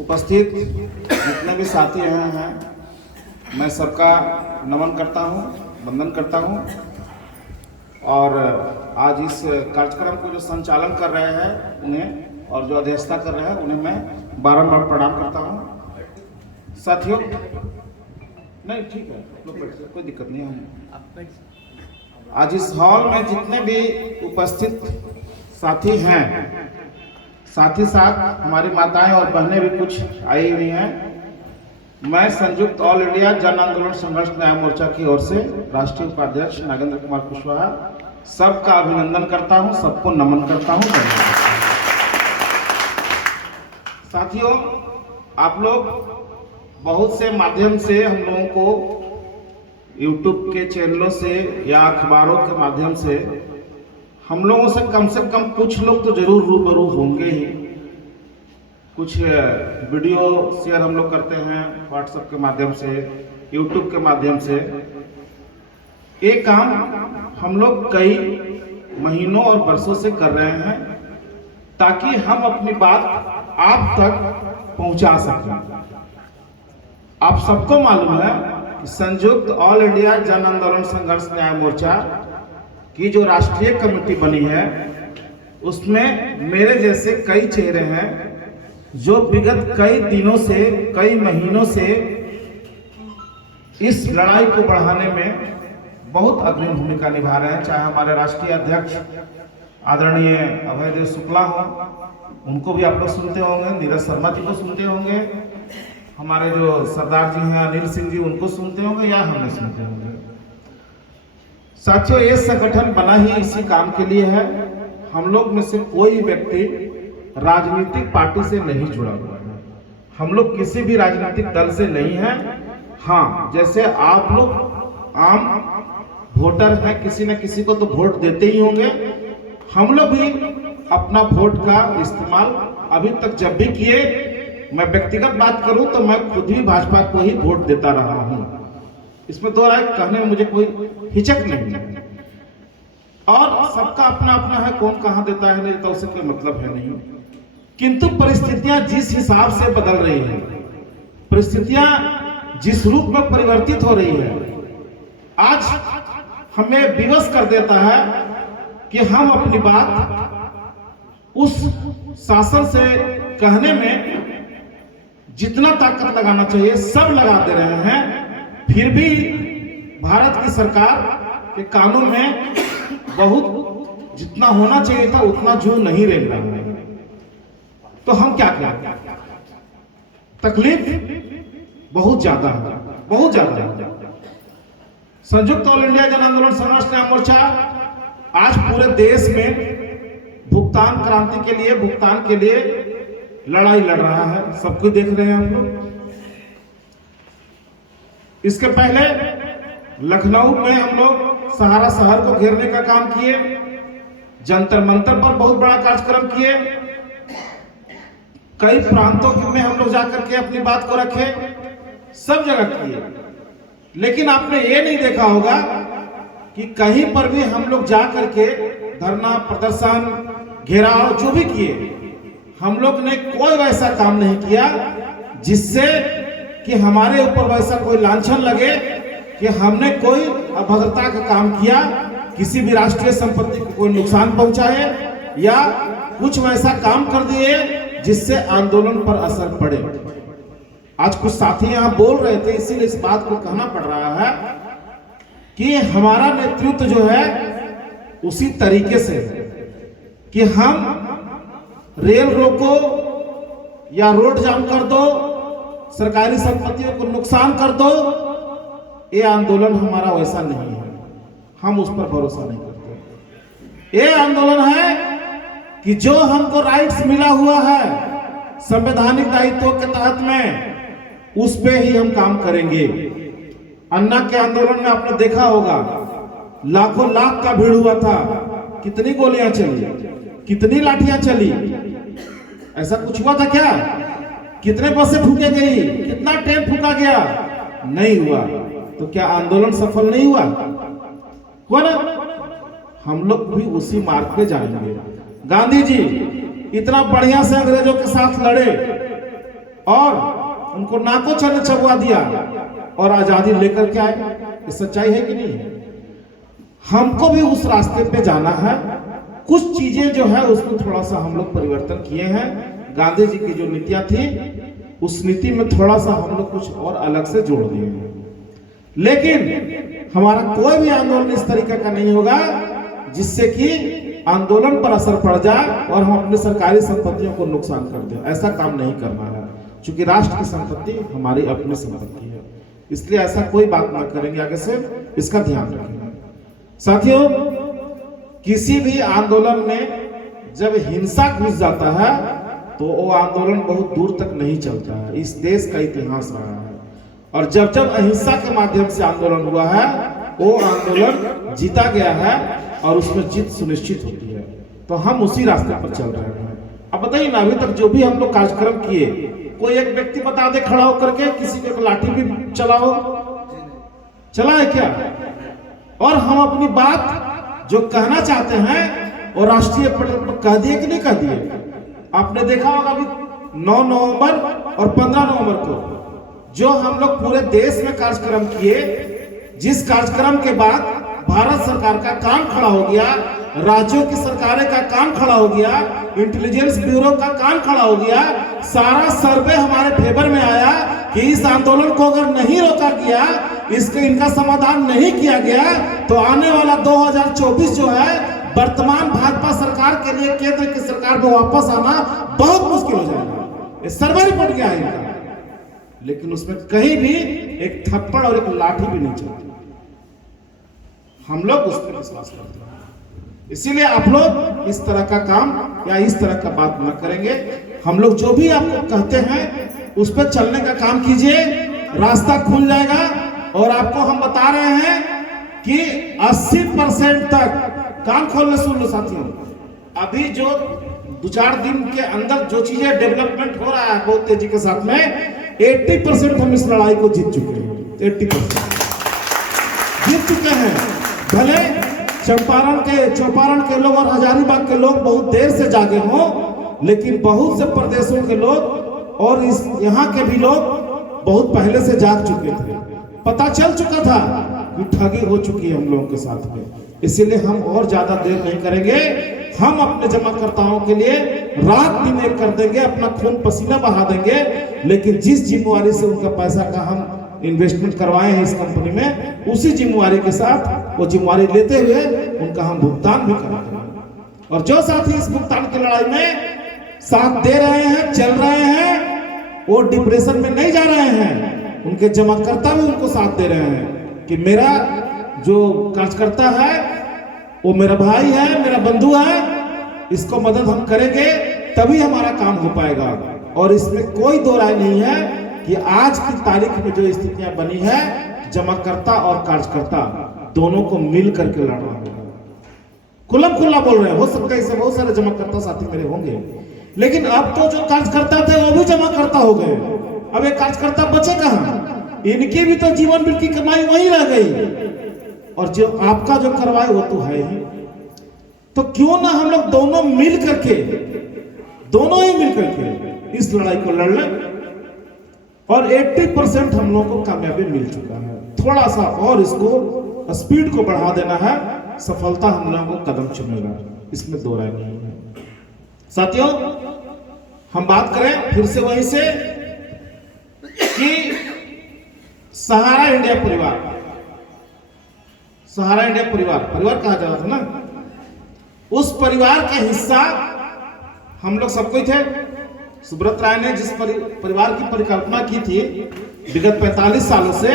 उपस्थित जितने भी साथी हैं मैं सबका नमन करता हूं, वंदन करता हूं। और आज इस कार्यक्रम को जो संचालन कर रहे हैं उन्हें और जो अध्यक्षता कर रहे हैं उन्हें मैं बारंबार प्रणाम करता हूं। साथियों, नहीं ठीक है, कोई दिक्कत नहीं है। आज इस हॉल में जितने भी उपस्थित साथी हैं, साथ ही साथ हमारी माताएं और बहनें भी कुछ आई हुई हैं। मैं संयुक्त ऑल इंडिया जन आंदोलन संघर्ष न्याय मोर्चा की ओर से राष्ट्रीय उपाध्यक्ष नागेंद्र कुमार कुशवाहा सबका अभिनंदन करता हूं, सबको नमन करता हूं। साथियों, आप लोग बहुत से माध्यम से हम लोगों को यूट्यूब के चैनलों से या अखबारों के माध्यम से हम लोगों से कम कुछ लोग तो जरूर रूबरू होंगे ही। कुछ वीडियो शेयर हम लोग करते हैं व्हाट्सएप के माध्यम से, यूट्यूब के माध्यम से। ये काम हम लोग कई महीनों और वर्षों से कर रहे हैं ताकि हम अपनी बात आप तक पहुंचा सकें। आप सबको मालूम है कि संयुक्त ऑल इंडिया जन आंदोलन संघर्ष न्याय मोर्चा की जो राष्ट्रीय कमेटी बनी है उसमें मेरे जैसे कई चेहरे हैं जो विगत कई दिनों से, कई महीनों से इस लड़ाई को बढ़ाने में बहुत अग्रणी भूमिका निभा रहे हैं। चाहे हमारे राष्ट्रीय अध्यक्ष आदरणीय अभयदेव शुक्ला हो, उनको भी आप लोग सुनते होंगे, नीरज शर्मा जी को सुनते होंगे, हमारे जो सरदार जी हैं अनिल सिंह जी, उनको सुनते होंगे या हमें सुनते होंगे। साथियों, ये संगठन बना ही इसी काम के लिए है। हम लोग में से कोई व्यक्ति राजनीतिक पार्टी से नहीं जुड़ा हुआ है, हम लोग किसी भी राजनीतिक दल से नहीं है। हाँ, जैसे आप लोग आम वोटर हैं, किसी न किसी को तो वोट देते ही होंगे, हम लोग भी अपना वोट का इस्तेमाल अभी तक जब भी किए, मैं व्यक्तिगत बात करूं तो मैं खुद भी भाजपा को ही वोट देता रहा हूं। इसमें दो राय कहने में मुझे कोई हिचक नहीं है। और सबका अपना अपना है, कौन कहां देता है नहीं देता उससे कोई मतलब है नहीं। किंतु परिस्थितियां जिस हिसाब से बदल रही है, परिस्थितियां जिस रूप में परिवर्तित हो रही है, आज हमें विवश कर देता है कि हम अपनी बात उस शासन से कहने में जितना ताकत लगाना चाहिए सब लगा दे रहे हैं, फिर भी भारत की सरकार के कानून में बहुत जितना होना चाहिए था उतना जो नहीं रह रहा है। तो हम क्या करें? तकलीफ बहुत ज्यादा है, बहुत ज्यादा है। संयुक्त ऑल इंडिया जन आंदोलन संघर्ष न्याय मोर्चा आज पूरे देश में भुगतान क्रांति के लिए, भुगतान के लिए लड़ाई लड़ रहा है। सब कुछ देख रहे हैं हम लोग। इसके पहले लखनऊ में हम लोग सहारा शहर को घेरने का काम किए, जंतर मंतर पर बहुत बड़ा कार्यक्रम किए, कई प्रांतों में हम लोग जाकर के अपनी बात को रखे, सब जगह किए। लेकिन आपने ये नहीं देखा होगा कि कहीं पर भी हम लोग जाकर के धरना प्रदर्शन, घेराव जो भी किए, हम लोग ने कोई वैसा काम नहीं किया जिससे कि हमारे ऊपर वैसा कोई लांछन लगे कि हमने कोई अभद्रता का काम किया, किसी भी राष्ट्रीय संपत्ति को कोई नुकसान पहुंचाए या कुछ वैसा काम कर दिए जिससे आंदोलन पर असर पड़े। आज कुछ साथी यहां बोल रहे थे, इसीलिए इस बात को कहना पड़ रहा है कि हमारा नेतृत्व जो है उसी तरीके से कि हम रेल रोको या रोड जाम कर दो, सरकारी संपत्तियों को नुकसान कर दो, ये आंदोलन हमारा वैसा नहीं है, हम उस पर भरोसा नहीं करते। ये आंदोलन है कि जो हमको राइट्स मिला हुआ है संवैधानिक दायित्वों के तहत में, उस पे ही हम काम करेंगे। अन्ना के आंदोलन में आपने देखा होगा लाखों लाख का भीड़ हुआ था, कितनी गोलियां चली, कितनी लाठियां चली, ऐसा कुछ हुआ था क्या? कितने बसें फूके गई, कितना ट्रेन फूका गया? नहीं हुआ। तो क्या आंदोलन सफल नहीं हुआ? हुआ ना? हम लोग भी उसी मार्ग पे जाएंगे। गांधी जी इतना बढ़िया से अंग्रेजों के साथ लड़े और उनको नाको चने चबवा दिया और आजादी लेकर के आए। ये सच्चाई है कि नहीं है? हमको भी उस रास्ते पे जाना है। कुछ चीजें जो है उसमें थोड़ा सा हम लोग परिवर्तन किए हैं। गांधी जी की जो नीतियां थी उस नीति में थोड़ा सा हम लोग कुछ और अलग से जोड़ दिए हैं। लेकिन हमारा कोई भी आंदोलन इस तरीके का नहीं होगा जिससे कि आंदोलन पर असर पड़ जाए और हम अपनी सरकारी संपत्तियों को नुकसान कर दें। ऐसा काम नहीं करना है, क्योंकि राष्ट्र की संपत्ति हमारी अपनी संपत्ति है। इसलिए ऐसा कोई बात ना करेंगे आगे से, इसका ध्यान रखेंगे। साथियों, किसी भी आंदोलन में जब हिंसा घुस जाता है तो वो आंदोलन बहुत दूर तक नहीं चलता है। इस देश का इतिहास रहा है। और जब जब अहिंसा के माध्यम से आंदोलन हुआ है वो आंदोलन जीता गया है और उसमें जीत सुनिश्चित होती है। तो हम उसी रास्ते पर चल रहे हैं। अब बताइए ना, अभी तक जो भी हम लोग कार्यक्रम किए, कोई एक व्यक्ति बता दे खड़ा होकर के किसी को लाठी भी चला है क्या? और हम अपनी बात जो कहना चाहते हैं वो राष्ट्रीय पटल पर कह दिए कि नहीं कह दिए? आपने देखा होगा अभी 9 नवंबर और 15 नवंबर को जो हम लोग पूरे देश में कार्यक्रम किए, जिस कार्यक्रम के बाद भारत सरकार का कान खड़ा हो गया, राज्यों की सरकारें का कान खड़ा हो गया, इंटेलिजेंस ब्यूरो का कान खड़ा हो गया, सारा सर्वे हमारे फेवर में आया कि इस आंदोलन को अगर नहीं रोका गया, इनका समाधान नहीं किया गया तो आने वाला 2024 जो है वर्तमान भाजपा सरकार के लिए केंद्र की सरकार में वापस आना बहुत मुश्किल हो जाएगा। ये सर्वे रिपोर्ट क्या है इनका, लेकिन उसमें कहीं भी एक थप्पड़ और एक लाठी भी नहीं चलती। हम लोग उस पर विश्वास करते हैं। इसीलिए आप लोग इस तरह का काम या इस तरह का बात न करेंगे। हम लोग जो भी आपको कहते हैं उस पर चलने का काम कीजिए, रास्ता खुल जाएगा। और आपको हम बता रहे हैं कि 80% तक, कान खोल ले सुन लो साथियों, अभी जो 2-4 दिन के अंदर जो चीजें डेवलपमेंट हो रहा है बहुत तेजी के साथ में, 80% हम इस लड़ाई को जीत चुके हैं। 80% जीत चुके हैं। भले चंपारण के लोग और हजारीबाग के लोग बहुत देर से जागे हों, लेकिन बहुत से प्रदेशों के लोग और यहाँ के भी लोग बहुत पहले से जाग चुके थे। पता चल चुका था कि ठगी हो चुकी है हम लोगों के साथ में। इसीलिए हम और ज्यादा देर नहीं करेंगे। हम अपने जमाकर्ताओं के लिए रात दिन एक कर देंगे, अपना खून पसीना बहा देंगे। लेकिन जिस जिम्मेवारी से उनका पैसा का हम इन्वेस्टमेंट करवाए हैं इस कंपनी में, उसी जिम्मेवारी के साथ वो जिम्मेवारी लेते हुए उनका हम भुगतान भी करेंगे। और जो साथी इस भुगतान की लड़ाई में साथ दे रहे हैं, चल रहे हैं, वो डिप्रेशन में नहीं जा रहे हैं। उनके जमाकर्ता भी उनको साथ दे रहे हैं कि मेरा जो कार्यकर्ता है वो मेरा भाई है, मेरा बंधु है, इसको मदद हम करेंगे तभी हमारा काम हो पाएगा। और इसमें कोई दो राय नहीं है कि आज की तारीख में जो स्थितियां बनी है, जमाकर्ता और कार्यकर्ता दोनों को मिल करके लड़ना होगा। खुल्लम खुल्ला बोल रहे हैं, हो सकता है इससे बहुत सारे जमाकर्ता साथी मेरे होंगे, लेकिन अब तो जो कार्यकर्ता थे वो भी जमाकर्ता हो गए। अब एक कार्यकर्ता बचे कहां? इनकी भी तो जीवन भर की कमाई वहीं रह गई, और जो आपका जो करवाए वो तो है ही। तो क्यों ना हम लोग दोनों ही मिल करके इस लड़ाई को लड़ लें। और 80% हम लोगों को कामयाबी मिल चुका है। थोड़ा सा और इसको स्पीड को बढ़ा देना है, सफलता हम लोगों को कदम चुमेगा, इसमें दो राय नहीं है। साथियों, हम बात करें फिर से वहीं से कि सहारा इंडिया परिवार कहा जाता था ना, उस परिवार का हिस्सा हम लोग सब कोई थे। सुब्रत राय ने जिस परिवार की परिकल्पना की थी विगत 45 सालों से,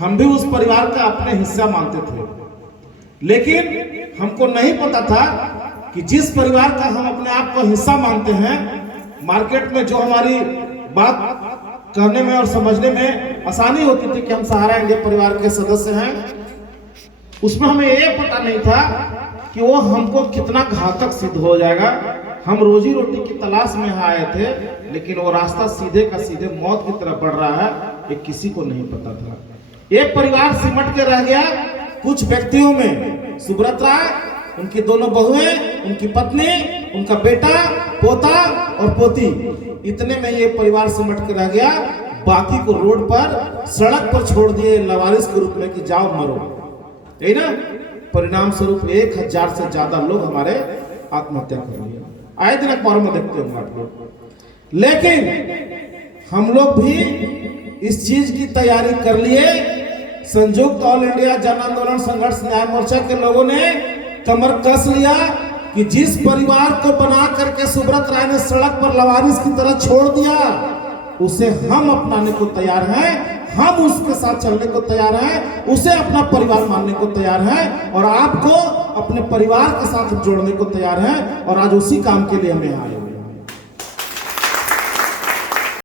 हम भी उस परिवार का अपने हिस्सा मानते थे। लेकिन हमको नहीं पता था कि जिस परिवार का हम अपने आप को हिस्सा मानते हैं, मार्केट में जो हमारी बात कहने में और समझने में आसानी होती थी कि हम सहारा इंडिया परिवार के सदस्य हैं, उसमें हमें ये पता नहीं था कि वो हमको कितना घातक सिद्ध हो जाएगा। हम रोजी रोटी की तलाश में आए थे, लेकिन वो रास्ता सीधे का सीधे मौत की तरफ बढ़ रहा है, ये किसी को नहीं पता था। ये परिवार सिमट के रह गया कुछ व्यक्तियों में, सुब्रत राय उनकी दोनों बहुएं, उनकी पत्नी, उनका बेटा, पोता और पोती, इतने में ये परिवार सिमट के रह गया। बाकी को रोड पर, सड़क पर छोड़ दिए लवारिस के रूप में कि जाओ मरो, यही ना। परिणाम स्वरूप 1000 से ज्यादा लोग हमारे आत्महत्या कर लिए। आए दिन अखबारों में देखते होंगे आप लोग। लेकिन हम लोग भी इस चीज की तैयारी कर लिए। संयुक्त ऑल इंडिया जन आंदोलन संघर्ष न्याय मोर्चा के लोगों ने कमर कस लिया कि जिस परिवार को बना करके सुब्रत राय ने सड़क पर लवारिस की तरह छोड़ दिया, उसे हम अपनाने को तैयार हैं, हम उसके साथ चलने को तैयार हैं, उसे अपना परिवार मानने को तैयार हैं और आपको अपने परिवार के साथ जोड़ने को तैयार हैं। और आज उसी काम के लिए हमें आए।